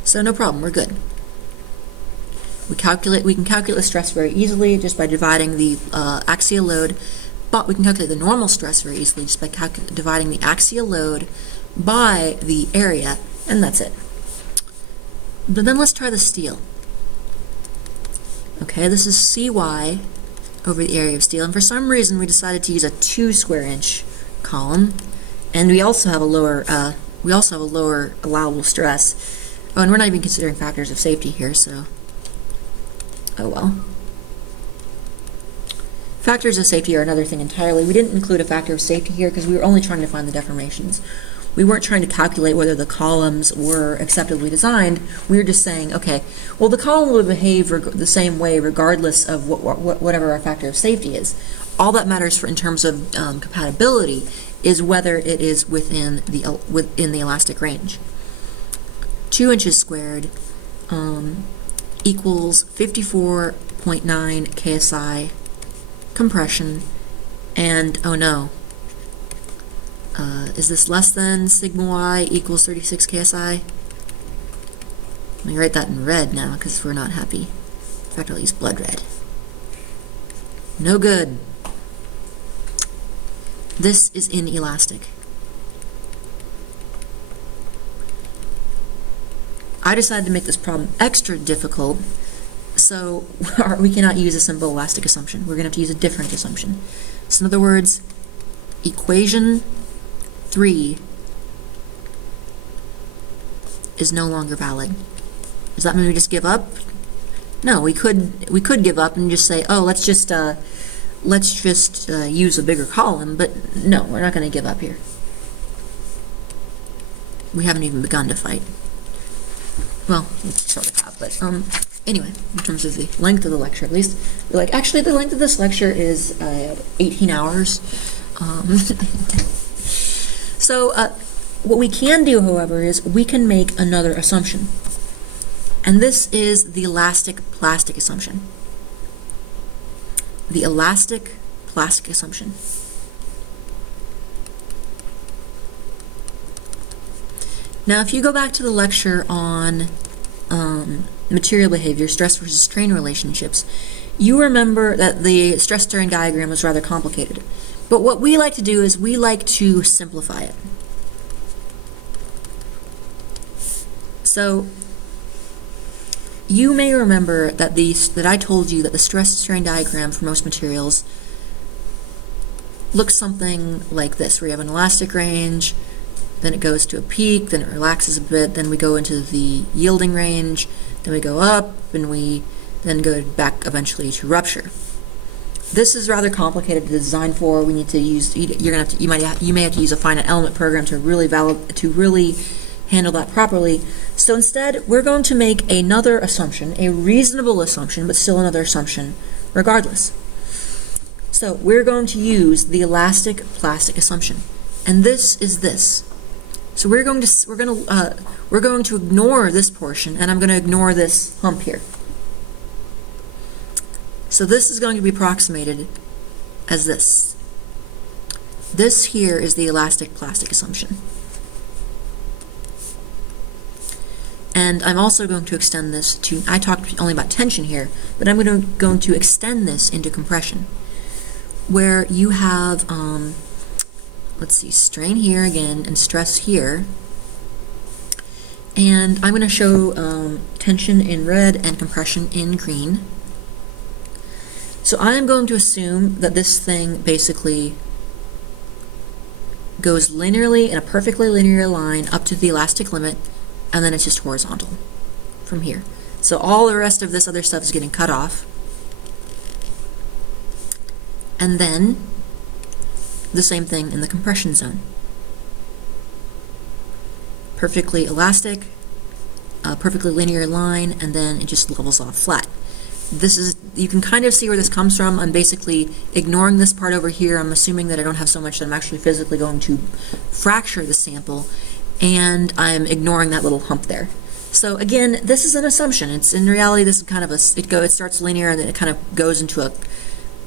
So no problem, we're good. We can calculate the stress very easily just by dividing the axial load, but we can calculate the normal stress very easily just by dividing the axial load by the area, and that's it. But then let's try the steel. Okay, this is Cy over the area of steel, and for some reason we decided to use a 2 square inch column, and we also have a lower allowable stress. Oh, and we're not even considering factors of safety here, so oh well. Factors of safety are another thing entirely. We didn't include a factor of safety here because we were only trying to find the deformations. We weren't trying to calculate whether the columns were acceptably designed. We were just saying, okay, well, the column will behave the same way regardless of whatever our factor of safety is. All that matters in terms of compatibility is whether it is within the elastic range. 2 inches squared equals 54.9 ksi compression, and oh no, is this less than sigma y equals 36 ksi? Let me write that in red now because we're not happy. In fact, I'll use blood red. No good. This is inelastic. I decided to make this problem extra difficult, so we cannot use a simple elastic assumption. We're going to have to use a different assumption. So in other words, equation 3 is no longer valid. Does that mean we just give up? No, we could give up and just say, oh, let's just use a bigger column, but no, we're not going to give up here. We haven't even begun to fight. Well, we sort of have, but anyway, in terms of the length of the lecture, at least, actually the length of this lecture is 18 hours. So what we can do, however, is we can make another assumption, and this is the elastic plastic assumption. The elastic plastic assumption. Now, if you go back to the lecture on material behavior, stress versus strain relationships, you remember that the stress-strain diagram was rather complicated. But what we like to do is we like to simplify it. So you may remember that that I told you that the stress-strain diagram for most materials looks something like this, where you have an elastic range, then it goes to a peak, then it relaxes a bit, then we go into the yielding range, then we go up, and we then go back eventually to rupture. This is rather complicated to design for. We need to use, you may have to use a finite element program to really handle that properly. So instead, we're going to make another assumption, a reasonable assumption, but still another assumption regardless. So we're going to use the elastic plastic assumption, and this is this. So we're going to ignore this portion, and I'm going to ignore this hump here. So this is going to be approximated as this. This here is the elastic plastic assumption. And I'm also going to extend this to, I talked only about tension here, but I'm going to extend this into compression, where you have, let's see, strain here again and stress here. And I'm going to show tension in red and compression in green. So I'm going to assume that this thing basically goes linearly in a perfectly linear line up to the elastic limit, and then it's just horizontal from here. So all the rest of this other stuff is getting cut off. And then the same thing in the compression zone. Perfectly elastic, perfectly linear line, and then it just levels off flat. This is, you can kind of see where this comes from. I'm basically ignoring this part over here. I'm assuming that I don't have so much that I'm actually physically going to fracture the sample, and I'm ignoring that little hump there. So again, this is an assumption. It's in reality, this is kind of it starts linear and then it kind of goes into a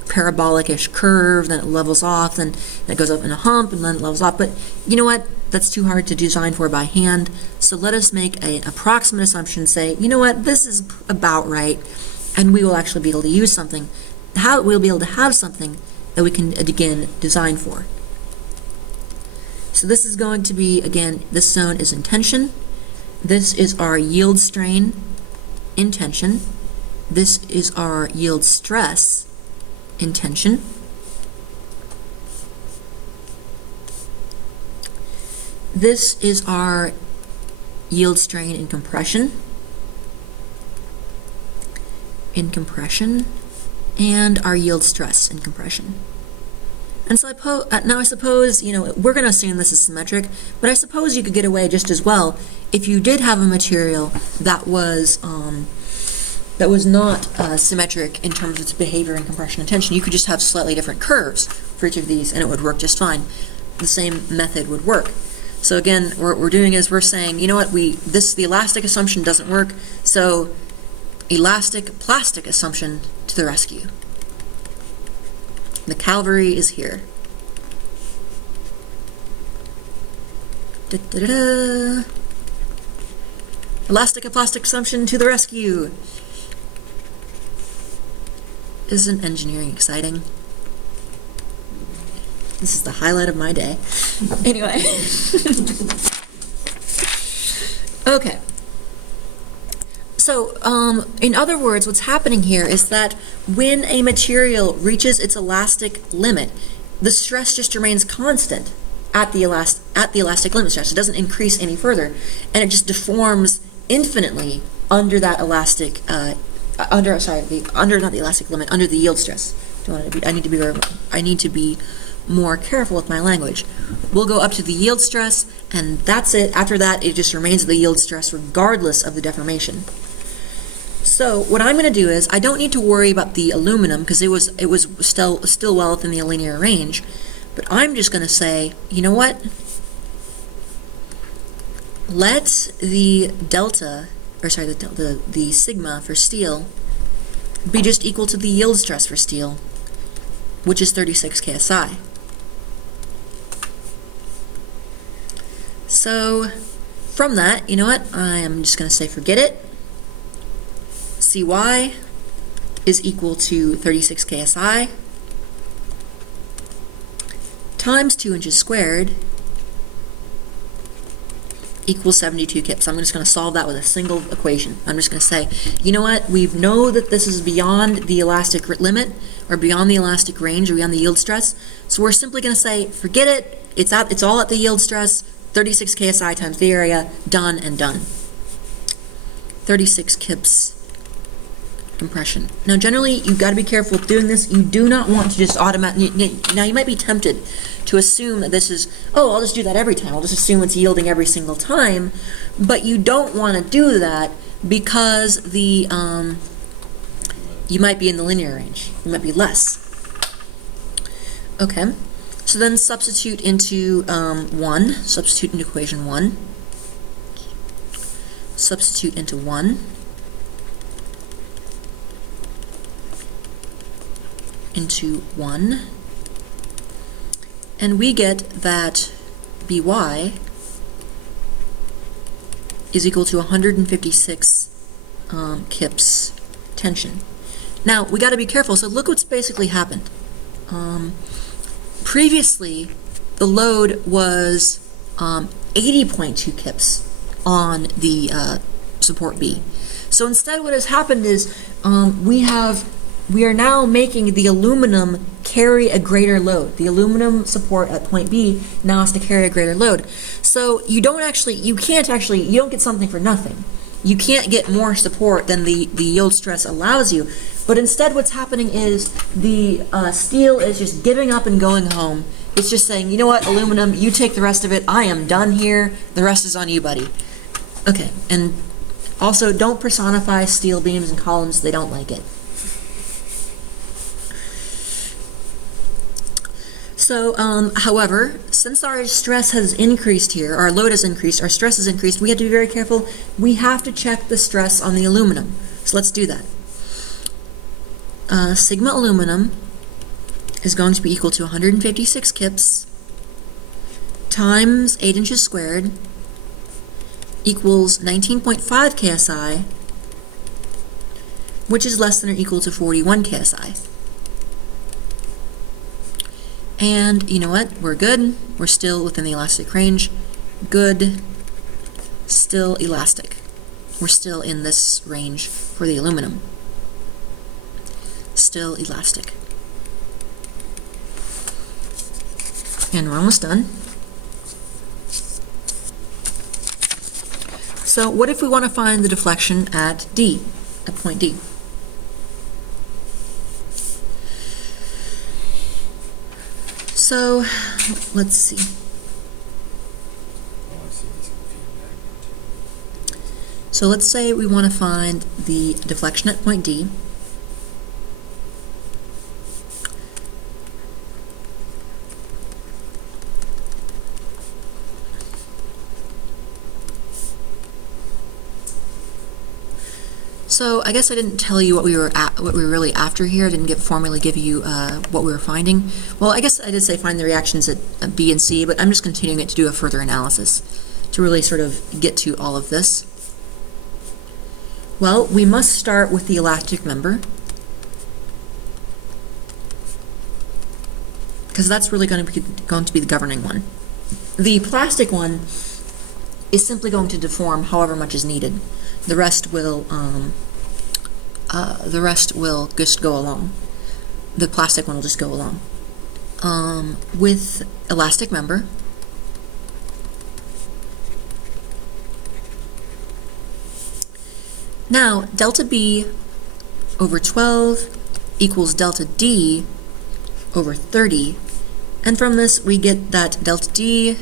parabolic-ish curve, then it levels off, then it goes up in a hump, and then it levels off. But you know what? That's too hard to design for by hand. So let us make an approximate assumption, say, you know what, this is about right, and we will actually be able to use something. We'll be able to have something that we can, again, design for. So this is going to be, again, this zone is in tension. This is our yield strain in tension. This is our yield stress in tension. This is our yield strain in compression. And our yield stress in compression. And so now I suppose, you know, we're going to assume this is symmetric, but I suppose you could get away just as well if you did have a material that was not symmetric in terms of its behavior in compression and tension. You could just have slightly different curves for each of these, and it would work just fine. The same method would work. So again, what we're doing is we're saying, you know what, the elastic assumption doesn't work, so elastic plastic assumption to the rescue. The cavalry is here. Da-da-da-da. Elastic plastic assumption to the rescue. Isn't engineering exciting? This is the highlight of my day. Anyway. Okay. So, in other words, what's happening here is that when a material reaches its elastic limit, the stress just remains constant at the elastic limit stress. It doesn't increase any further, and it just deforms infinitely under that elastic, under the yield stress. I need to be more careful with my language. We'll go up to the yield stress, and that's it. After that, it just remains at the yield stress regardless of the deformation. So what I'm going to do is, I don't need to worry about the aluminum because it was still well within the linear range, but I'm just going to say, you know what? Let the delta, or sorry, the sigma for steel be just equal to the yield stress for steel, which is 36 KSI. So from that, you know what? I'm just going to say forget it. Cy is equal to 36 KSI times 2 inches squared equals 72 kips. I'm just going to solve that with a single equation. I'm just going to say, you know what, we know that this is beyond the elastic limit, or beyond the elastic range, or beyond the yield stress, so we're simply going to say, forget it, it's all at the yield stress, 36 ksi times the area, done and done. 36 kips compression. Now generally, you've got to be careful with doing this. You do not want to just automatically, now you might be tempted to assume that this is, oh, I'll just do that every time. I'll just assume it's yielding every single time. But you don't want to do that because you might be in the linear range. You might be less. Okay, so then substitute into 1, substitute into equation 1, substitute into 1, into 1, and we get that By is equal to 156 kips tension. Now, we got to be careful. So look what's basically happened. Previously, the load was 80.2 kips on the support B. So instead, what has happened is we are now making the aluminum carry a greater load. The aluminum support at point B now has to carry a greater load. So you don't get something for nothing. You can't get more support than the yield stress allows you. But instead what's happening is the steel is just giving up and going home. It's just saying, you know what, aluminum, you take the rest of it. I am done here. The rest is on you, buddy. Okay, and also don't personify steel beams and columns. They don't like it. So, however, since our stress has increased here, our load has increased, our stress has increased, we have to be very careful. We have to check the stress on the aluminum. So let's do that. Sigma aluminum is going to be equal to 156 kips times 8 inches squared equals 19.5 ksi, which is less than or equal to 41 ksi. And you know what? We're good. We're still within the elastic range. Good. Still elastic. We're still in this range for the aluminum. Still elastic. And we're almost done. So what if we want to find the deflection at D, at point D? So, let's see. So let's say we want to find the deflection at point D. So I guess I didn't tell you what we were really after here. I didn't formally give you what we were finding. Well, I guess I did say find the reactions at B and C, but I'm just continuing it to do a further analysis to really sort of get to all of this. Well, we must start with the elastic member, because that's really going to be the governing one. The plastic one is simply going to deform however much is needed. The rest will just go along. The plastic one will just go along. With elastic member, now delta B over 12 equals delta D over 30, and from this we get that delta D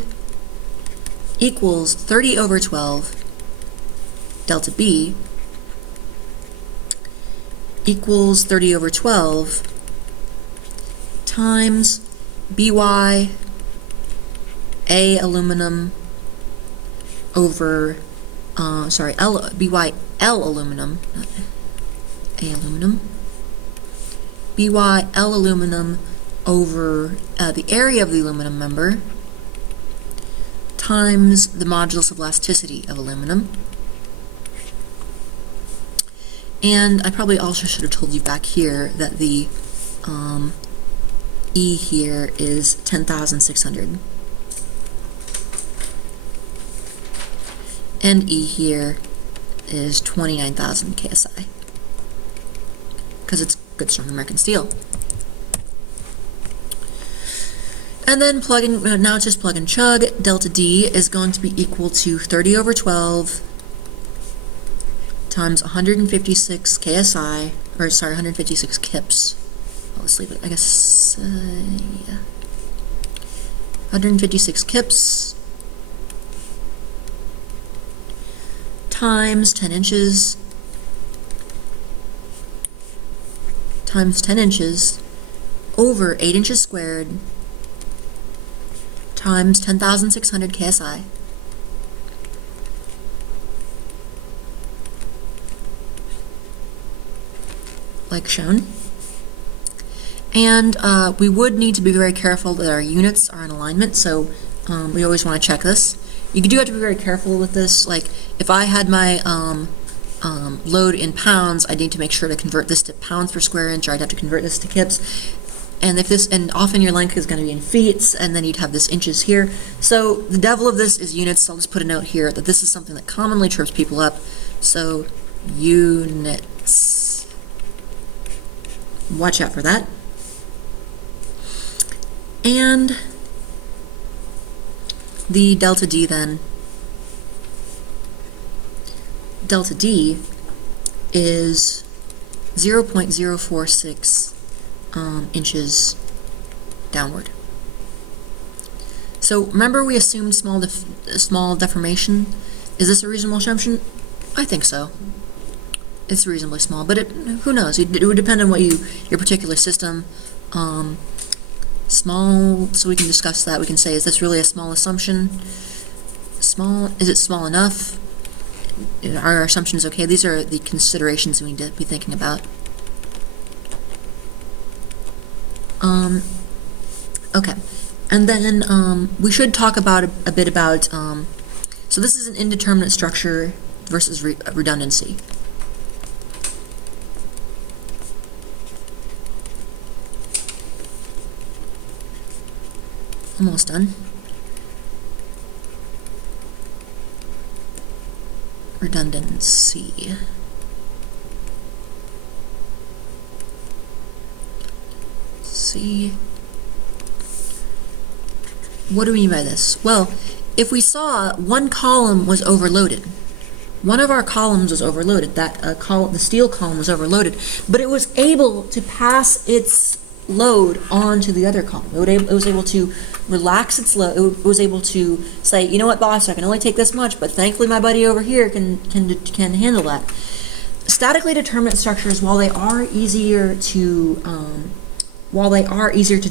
equals 30 over 12 delta B equals 30 over 12 times By A aluminum over, By L aluminum, not A aluminum, By L aluminum over the area of the aluminum member times the modulus of elasticity of aluminum. And I probably also should have told you back here that the E here is 10,600. And E here is 29,000 KSI, because it's good strong American steel. And then now it's just plug and chug. Delta D is going to be equal to 30 over 12 times 156 KSI, or sorry, 156 kips. Let's leave it, I guess, yeah. 156 kips times 10 inches times 10 inches over 8 inches squared times 10,600 KSI. Like shown. And we would need to be very careful that our units are in alignment, so we always want to check this. You do have to be very careful with this. Like, if I had my load in pounds, I need to make sure to convert this to pounds per square inch, or I'd have to convert this to kips. And often your length is going to be in feet, and then you'd have this inches here. So the devil of this is units, so I'll just put a note here that this is something that commonly trips people up. So units. Watch out for that. And the delta D then. Delta D is 0.046 inches downward. So remember we assumed small deformation. Is this a reasonable assumption? I think so. It's reasonably small, but who knows? It would depend on what your particular system. Small, so we can discuss that. We can say, is this really a small assumption? Small, is it small enough? Are our assumptions okay? These are the considerations we need to be thinking about. Okay, and then we should talk about a bit about, so this is an indeterminate structure versus redundancy. Almost done. Redundancy. What do we mean by this? Well, if we saw one column was overloaded, one of our columns was overloaded, the steel column was overloaded, but it was able to pass its load onto the other column. It was able to relax its load. It was able to say, you know what, boss, I can only take this much, but thankfully my buddy over here can handle that. Statically determinate structures, while they are easier to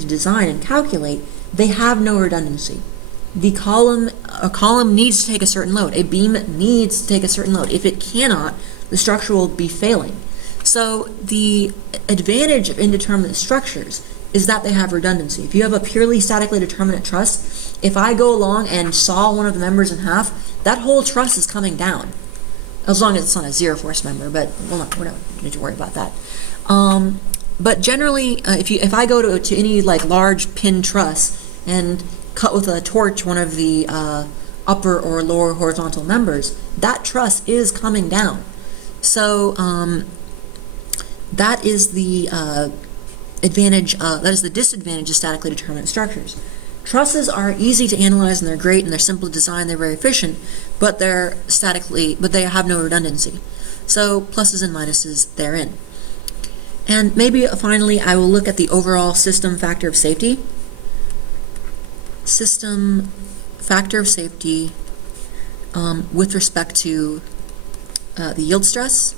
design and calculate, they have no redundancy. A column needs to take a certain load. A beam needs to take a certain load. If it cannot, the structure will be failing. So the advantage of indeterminate structures is that they have redundancy. If you have a purely statically determinate truss, if I go along and saw one of the members in half, that whole truss is coming down, as long as it's not a zero force member, but we're not need to worry about that. But generally, if I go to any like large pin truss and cut with a torch one of the upper or lower horizontal members, that truss is coming down. So that is the advantage. That is the disadvantage of statically determinate structures. Trusses are easy to analyze and they're great and they're simple to design. They're very efficient, but they have no redundancy. So pluses and minuses therein. And maybe finally, I will look at the overall system factor of safety. System factor of safety with respect to the yield stress.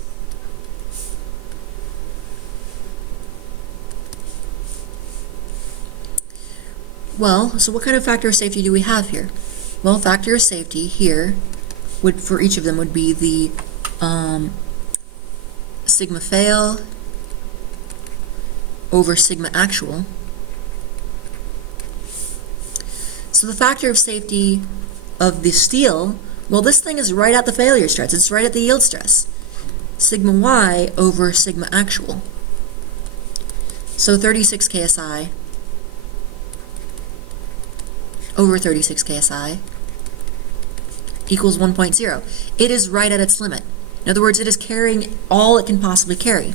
Well, so what kind of factor of safety do we have here? Well, factor of safety here for each of them would be the sigma fail over sigma actual. So the factor of safety of the steel, well, this thing is right at the failure stress. It's right at the yield stress. Sigma y over sigma actual. So 36 KSI over 36 KSI equals 1.0. It is right at its limit. In other words, it is carrying all it can possibly carry.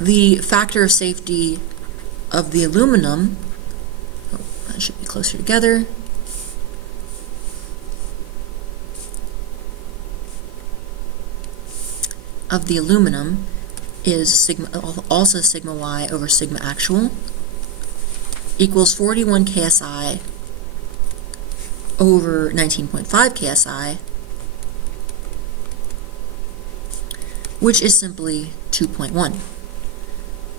The factor of safety of the aluminum, that should be closer together, of the aluminum is also sigma y over sigma actual equals 41 KSI over 19.5 KSI, which is simply 2.1.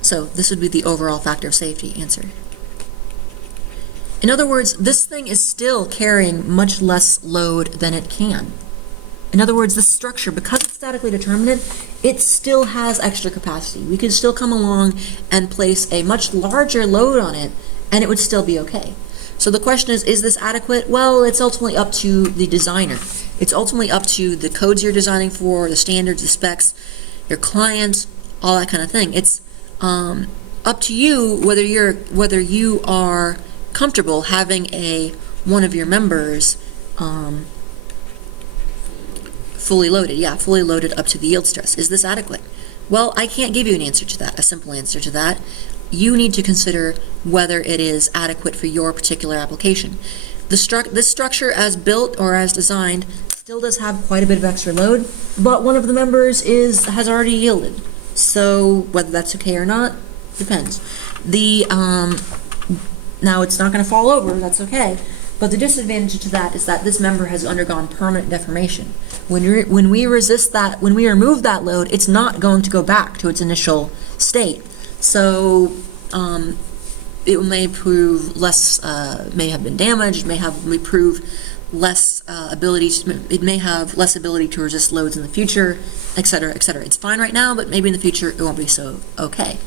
So this would be the overall factor of safety answer. In other words, this thing is still carrying much less load than it can. In other words, this structure, because it's statically determinate, it still has extra capacity. We could still come along and place a much larger load on it, and it would still be okay. So the question is this adequate? Well, it's ultimately up to the designer. It's ultimately up to the codes you're designing for, the standards, the specs, your client, all that kind of thing. It's up to you whether you are comfortable having one of your members fully loaded up to the yield stress. Is this adequate? Well, I can't give you an answer to that, a simple answer to that. You need to consider whether it is adequate for your particular application. This structure as built or as designed still does have quite a bit of extra load, but one of the members has already yielded. So whether that's okay or not depends. Now it's not going to fall over, that's okay. But the disadvantage to that is that this member has undergone permanent deformation. When we remove that load, it's not going to go back to its initial state. So it may prove less, may have been damaged, may prove less it may have less ability to resist loads in the future, etc., etc. It's fine right now, but maybe in the future it won't be so okay.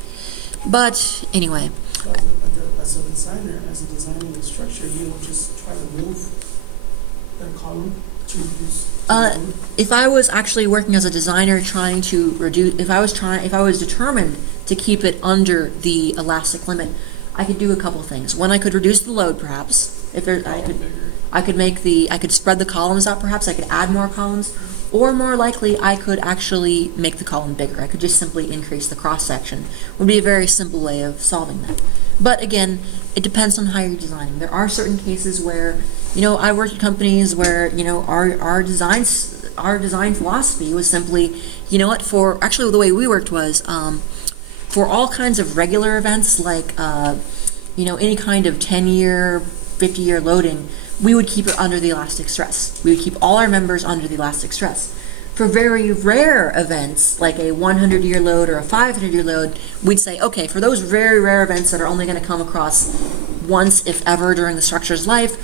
But anyway. So as a designer, designing the structure, you will just try to move the column to reduce load? If I was actually working as a designer trying to reduce, if I was determined to keep it under the elastic limit, I could do a couple things. One, I could reduce the load, perhaps. I could spread the columns out, perhaps. I could add more columns, or more likely, I could actually make the column bigger. I could just simply increase the cross section. Would be a very simple way of solving that. But again, it depends on how you're designing. There are certain cases where, I work at companies where, our design philosophy was simply, actually the way we worked was, for all kinds of regular events like, any kind of 10-year, 50-year loading, we would keep it under the elastic stress. We would keep all our members under the elastic stress. For very rare events, like a 100-year load or a 500-year load, we'd say, okay, for those very rare events that are only going to come across once, if ever, during the structure's life,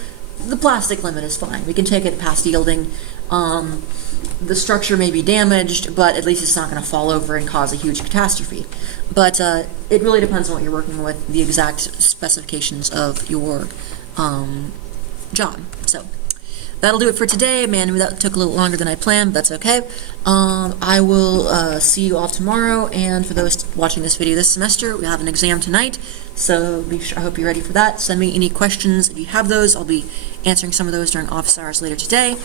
the plastic limit is fine. We can take it past yielding. The structure may be damaged, but at least it's not going to fall over and cause a huge catastrophe. But it really depends on what you're working with, the exact specifications of your job. So that'll do it for today. Man, that took a little longer than I planned, but that's okay. I will see you all tomorrow, and for those watching this video this semester, we have an exam tonight, so I hope you're ready for that. Send me any questions if you have those. I'll be answering some of those during office hours later today.